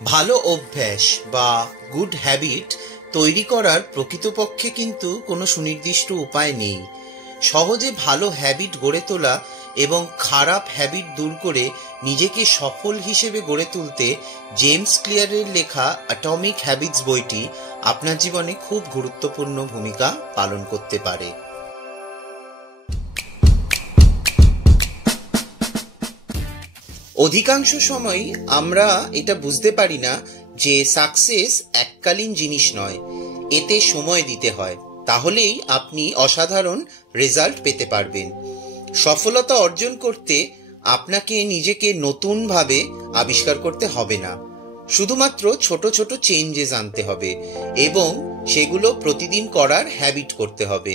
ভালো অভ্যাস বা গুড হ্যাবিট তৈরি করার প্রকৃতপক্ষে কিন্তু কোনো সুনির্দিষ্ট উপায় নেই। সহজে ভালো হ্যাবিট গড়ে তোলা এবং খারাপ হ্যাবিট দূর করে নিজেকে সফল হিসেবে গড়ে তুলতে জেমস ক্লিয়ারের লেখা অ্যাটমিক হ্যাবিটস বইটি আপনার জীবনে খুব গুরুত্বপূর্ণ ভূমিকা পালন করতে পারে। অধিকাংশ সময় আমরা এটা বুঝতে পারি না যে সাকসেস এককালীন জিনিস নয়, এতে সময় দিতে হয়, তাহলেই আপনি অসাধারণ রেজাল্ট পেতে পারবেন। সফলতা অর্জন করতে আপনাকে নিজেকে নতুনভাবে আবিষ্কার করতে হবে না, শুধুমাত্র ছোট ছোট চেঞ্জেস আনতে হবে এবং সেগুলো প্রতিদিন করার হ্যাবিট করতে হবে।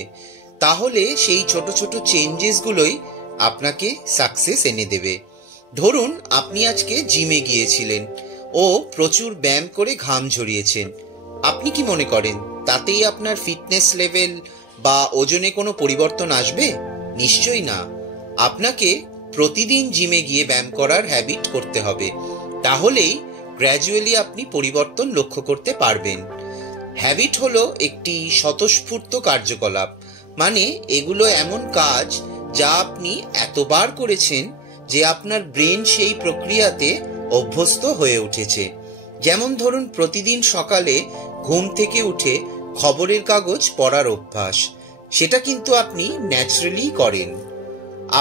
তাহলে সেই ছোট ছোট চেঞ্জেসগুলোই আপনাকে সাকসেস এনে দেবে। ধরুন আপনি আজকে জিমে গিয়েছিলেন ও প্রচুর ব্যায়াম করে ঘাম ঝরিয়েছেন। আপনি কি মনে করেন তাতেই আপনার ফিটনেস লেভেল বা ওজনে কোনো পরিবর্তন আসবে? নিশ্চয়ই না। আপনাকে প্রতিদিন জিমে গিয়ে ব্যায়াম করার হ্যাবিট করতে হবে, তাহলেই গ্র্যাজুয়ালি আপনি পরিবর্তন লক্ষ্য করতে পারবেন। হ্যাবিট হলো একটি স্বতঃস্ফূর্ত কার্যকলাপ, মানে এগুলো এমন কাজ যা আপনি এতবার করেছেন যে আপনার ব্রেন সেই প্রক্রিয়াতে অভ্যস্ত হয়ে উঠেছে। যেমন ধরুন প্রতিদিন সকালে ঘুম থেকে উঠে খবরের কাগজ পড়ার অভ্যাস, সেটা কিন্তু আপনি ন্যাচারালি করেন।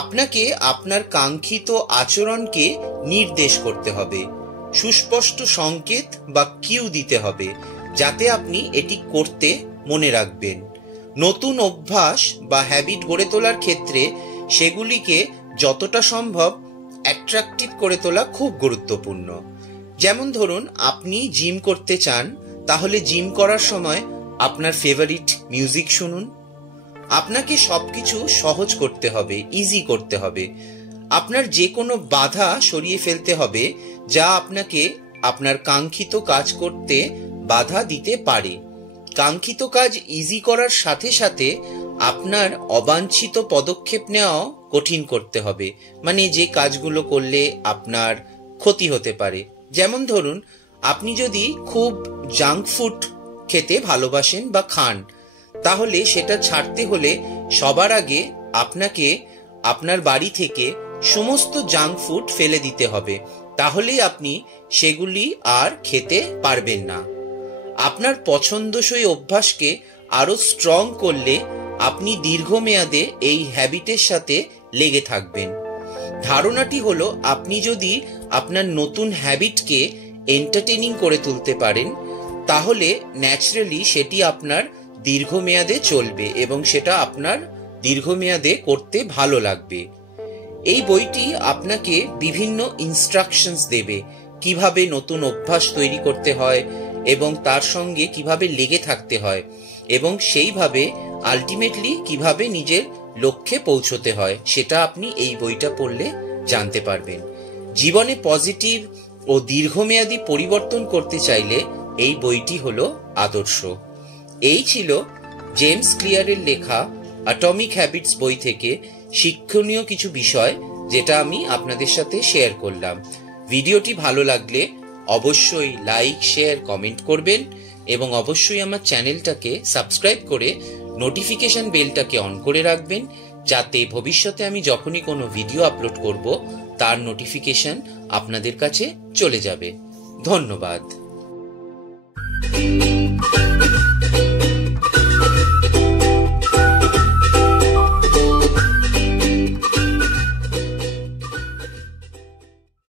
আপনাকে আপনার কাঙ্ক্ষিত আচরণকে নির্দেশ করতে হবে, সুস্পষ্ট সংকেত বা কিউ দিতে হবে যাতে আপনি এটি করতে মনে রাখবেন। নতুন অভ্যাস বা হ্যাবিট গড়ে তোলার ক্ষেত্রে সেগুলিকে যতটা সম্ভব অ্যাট্রাকটিভ করে তোলা খুব গুরুত্বপূর্ণ। যেমন ধরুন আপনি জিম করতে চান, তাহলে জিম করার সময় আপনার ফেভারিট মিউজিক শুনুন। আপনাকে সবকিছু সহজ করতে হবে, ইজি করতে হবে। আপনার যে কোনো বাধা সরিয়ে ফেলতে হবে যা আপনাকে আপনার কাঙ্ক্ষিত কাজ করতে বাধা দিতে পারে। কাঙ্ক্ষিত কাজ ইজি করার সাথে সাথে আপনার অবাঞ্ছিত পদক্ষেপ নেওয়াও কঠিন করতে হবে, মানে যে কাজগুলো করলে আপনার ক্ষতি হতে পারে। যেমন ধরুন আপনি যদি খুব জাঙ্ক ফুড খেতে ভালোবাসেন বা খান, তাহলে সেটা ছাড়তে হলে সবার আগে আপনাকে আপনার বাড়ি থেকে সমস্ত জাঙ্ক ফুড ফেলে দিতে হবে, তাহলেই আপনি সেগুলি আর খেতে পারবেন না। আপনার পছন্দসই অভ্যাসকে আরো স্ট্রং করলে আপনি দীর্ঘমেয়াদে এই হ্যাবিটের সাথে লেগে থাকবেন। ধারণাটি হলো আপনি যদি আপনার নতুন হ্যাবিটকে এন্টারটেইনিং করে তুলতে পারেন, তাহলে ন্যাচারালি সেটি আপনার দীর্ঘমেয়াদে চলবে এবং সেটা আপনার দীর্ঘমেয়াদে করতে ভালো লাগবে। এই বইটি আপনাকে বিভিন্ন ইনস্ট্রাকশনস দেবে, কিভাবে নতুন অভ্যাস তৈরি করতে হয় এবং তার সঙ্গে কিভাবে লেগে থাকতে হয় এবং সেইভাবে আলটিমেটলি কিভাবে নিজের লক্ষ্যে পৌঁছতে হয়, সেটা আপনি এই বইটা পড়লে জানতে পারবেন। জীবনে পজিটিভ ও দীর্ঘমেয়াদী পরিবর্তন করতে চাইলে এই বইটি হলো আদর্শ। এই ছিল জেমস ক্লিয়ারের লেখা অ্যাটমিক হ্যাবিটস বই থেকে শিক্ষণীয় কিছু বিষয়, যেটা আমি আপনাদের সাথে শেয়ার করলাম। ভিডিওটি ভালো লাগলে অবশ্যই লাইক, শেয়ার, কমেন্ট করবেন এবং অবশ্যই আমার চ্যানেলটাকে সাবস্ক্রাইব করে নোটিফিকেশন বেলটাকে অন করে রাখবেন, যাতে ভবিষ্যতে আমি যখনই কোনো ভিডিও আপলোড করব তার নোটিফিকেশন আপনাদের কাছে চলে যাবে। ধন্যবাদ।